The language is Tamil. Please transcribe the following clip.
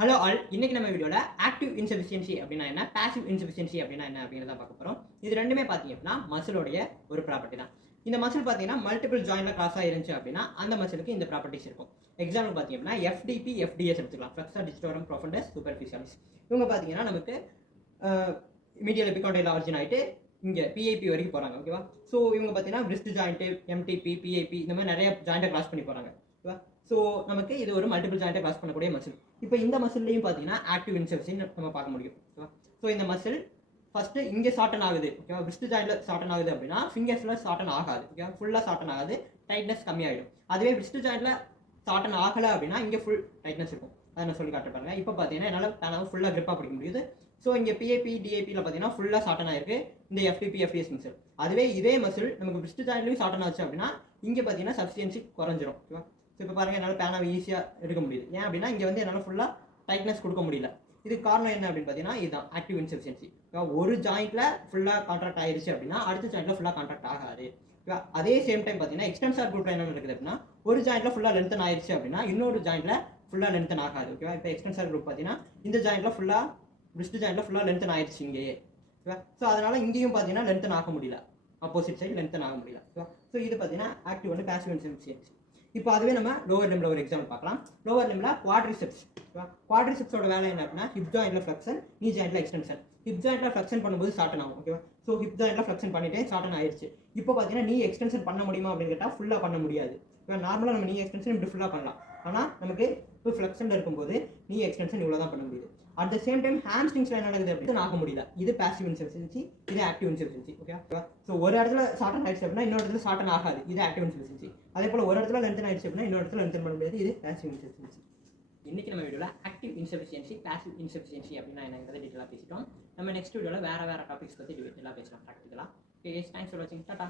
ஹலோ ஆல், இன்னைக்கு நம்ம வீடியோவில் ஆக்டிவ் இன்சஃபிஷியன்சி அப்படின்னா என்ன, பாசிவ் இன்சஃபிஷியன்சி அப்படின்னா என்ன அப்படிங்கிறத பார்க்க போகிறோம். இது ரெண்டுமே பார்த்தீங்க அப்படின்னா மசிலோடைய ஒரு ப்ராப்பர்ட்டி தான். இந்த மசில் பார்த்தீங்கன்னா மல்டிபிள் ஜாயின்ல கிராஸ் ஆயிருந்துச்சு அப்படின்னா அந்த மசிலுக்கு இந்த ப்ராப்பர்ட்டிஸ் இருக்கும். எக்ஸாம்பிள் பார்த்தீங்க அப்படின்னா எஃப்டிபி எஃப்டிஎஸ் எடுத்துக்கலாம், ஃப்ளெக்ஸர் டிஜிட்டோரம் ப்ரொஃபண்டஸ் சூப்பர்ஃபிஷியலிஸ். இவங்க பார்த்தீங்கன்னா நமக்கு மீடியல் எபிகாண்டைல் ஆரிஜின் ஆகிட்டு இங்கே பிஐபி வரைக்கும் போகிறாங்க. ஓகேவா? ஸோ இவங்க பார்த்தீங்கன்னா பிரிஸ்ட் ஜாயிண்ட்டு, எம்டிபி, பிஐபி இந்த மாதிரி நிறைய ஜாயிண்ட்டை கிராஸ் பண்ணி போகிறாங்க. ஓகேவா? ஸோ நமக்கு இது ஒரு மல்டிபிள் ஜாயிண்ட்டை கிராஸ் பண்ணக்கூடிய மசில். இப்போ இந்த மசில்லையும் பார்த்தீங்கன்னா ஆக்டிவ் இன்சஃபிஷியன்சி நம்ம பார்க்க முடியும். ஓகேவா? ஸோ இந்த மசில் ஃபஸ்ட்டு இங்கே ஷார்டன் ஆகுது. ஓகேவா? பிரிஸ்ட் ஜாயிண்ட்டில் ஷார்டன் ஆகுது அப்படின்னா ஃபிங்கர்ஸில் ஷார்டன் ஆகாது. ஓகேவா? ஃபுல்லாக ஷார்டன் ஆகாது, டைட்னஸ் கம்மியாகிடும். அதுவே பிரிஸ்ட் ஜாயிண்ட்டில் ஷார்டன் ஆகலை அப்படின்னா இங்கே ஃபுல் டைட்னஸ் இருக்கும். அதை நான் சொல்லி காட்டுறேன். இப்போ பார்த்தீங்கன்னா என்னால் பேனாவை ஃபுல்லாக கிரிப்பாக பிடிக்க முடியுது. ஸோ இங்கே பிஏபி டிஏபியில் பார்த்தீங்கன்னா ஃபுல்லாக ஷார்டன் ஆயிருக்கு இந்த எஃப்டிபி எஃப்டிஎஸ் மசில். அதுவே இதே மசில் நமக்கு பிரிஸ்ட் ஜாயிண்ட்லையும் ஷார்டன் ஆச்சு அப்படின்னா இங்கே பார்த்தீங்கன்னா சஃபிஷியன்சி குறைஞ்சிரும். ஓகேவா? ஸோ இப்போ பாருங்கள், என்னால் பேனாவை ஈஸியாக எடுக்க முடியுது. ஏன் அப்படின்னா இங்கே வந்து என்னால் ஃபுல்லாக டைட்னஸ் கொடுக்க முடியல. இதுக்கு காரணம் என்ன அப்படின்னு பார்த்தீங்கன்னா இதுதான் ஆக்டிவ் இன்சஃபிஷியன்சி. ஒரு ஜாயிண்ட்டில் ஃபுல்லாக கான்ட்ராக்ட் ஆயிடுச்சு அப்படின்னா அடுத்த ஜாயிண்ட்டில் ஃபுல்லாக கான்ட்ராக்ட் ஆகாது. அதே சேம் டைம் பார்த்தீங்கன்னா எக்ஸ்டென்சார் குரூப்பில் என்ன நடக்குது அப்படின்னா ஒரு ஜாயிண்ட்டில் ஃபுல்லாக லென்த்தன் ஆயிடுச்சு அப்படின்னா இன்னொரு ஜாயிண்ட்டில் ஃபுல்லாக லென்த்தன் ஆகாது. ஓகேவா? இப்போ எக்ஸ்டென்சார் குரூப் பார்த்தீங்கன்னா இந்த ஜாயிண்ட்டில் ஃபுல்லாக பிரிஸ்ட் ஜாயிண்ட்டில் ஃபுல்லாக லென்த்தன் ஆயிடுச்சு இங்கேயே. ஓகேவா? ஸோ அதனால் இங்கேயும் பார்த்தீங்கன்னா லென்த்தன் ஆக முடியல, ஆப்போசிட் சைடு லென்த்தன் ஆக முடியல. ஓகேவா? ஸோ இது பார்த்தீங்கன்னா ஆக்டிவ் வந்து பாசிவ் இன்சஃபிஷியன்சி. இப்போ அதுவே நம்ம லோவர் லிம்பில் ஒரு எக்ஸாம்பிள் பார்க்கலாம். Lower லிம்பில் quadriceps. குவாட்ரிசெப்ஸோட வேலை என்ன அப்படின்னா ஹிப் ஜாயிண்ட்ல ஃப்ளெக்ஷன், நீ ஜாயிண்ட்ல எக்ஸ்டென்ஷன். ஹிப் ஜாயிண்ட்ல ஃப்ளெக்ஷன் பண்ணும்போது ஷார்டன் ஆகும். ஓகேவா? ஸோ ஹிப் ஜாயிண்ட்ல ஃப்ளெக்ஷன் பண்ணிட்டே ஷார்டன் ஆயிடுச்சு. இப்போ பார்த்தீங்கன்னா நீ எக்ஸ்டென்ஷன் பண்ண முடியுமா அப்படின்னு கேட்டால் ஃபுல்லாக பண்ண முடியாது. இப்போ நார்மலாக நம்ம நீ எக்ஸ்டென்ஷன் இப்படி ஃபுல்லாக பண்ணலாம். ஆனால் நமக்கு இப்போ ஃப்ளெக்ஷனில் இருக்கும்போது நீ எக்ஸ்டென்ஷன் இவ்வளோ தான் பண்ண முடியுது. அட் த சேம் டைம் ஹாம்ஸ்ட்ரிங்ஸில் என்ன நடக்குது அப்படின்னு ஆக முடியல. இது பாசிவ் இன்சஃபிஷியன்சி, இது ஆக்டிவ் இன்சஃபிஷியன்சி. ஓகேவா? ஸோ ஒரு இடத்துல ஷார்டன் ஆயிடுச்சு அப்படின்னா இன்னொரு இடத்துல ஷார்டன் ஆகாது, இது ஆக்டிவ் இன்சஃபிஷியன்சி. அதே போல் ஒரு இடத்துல லென்த்தன் ஆயிடுச்சு அப்படின்னா இன்னொரு இடத்துல லென்த்தன் பண்ண முடியாது, இது பாசிவ் இன்சஃபிஷியன்சி. இன்னைக்கு நம்ம வீடியோவில் ஆக்டிவ் இன்சஃபிஷியன்சி, பாசிவ் இன்சஃபிஷியன்சி அப்படின்னா என்னங்கிறத டீட்டெயிலாக பேசிட்டோம். நம்ம நெக்ஸ்ட் வீடியோவில் வேறு டாபிக்ஸ் பற்றி டீட்டெயிலாக பேசலாம் ப்ராக்டிக்கலாக. ஓகே, தேங்க்ஸ் ஃபார் வாட்சிங். டாடா.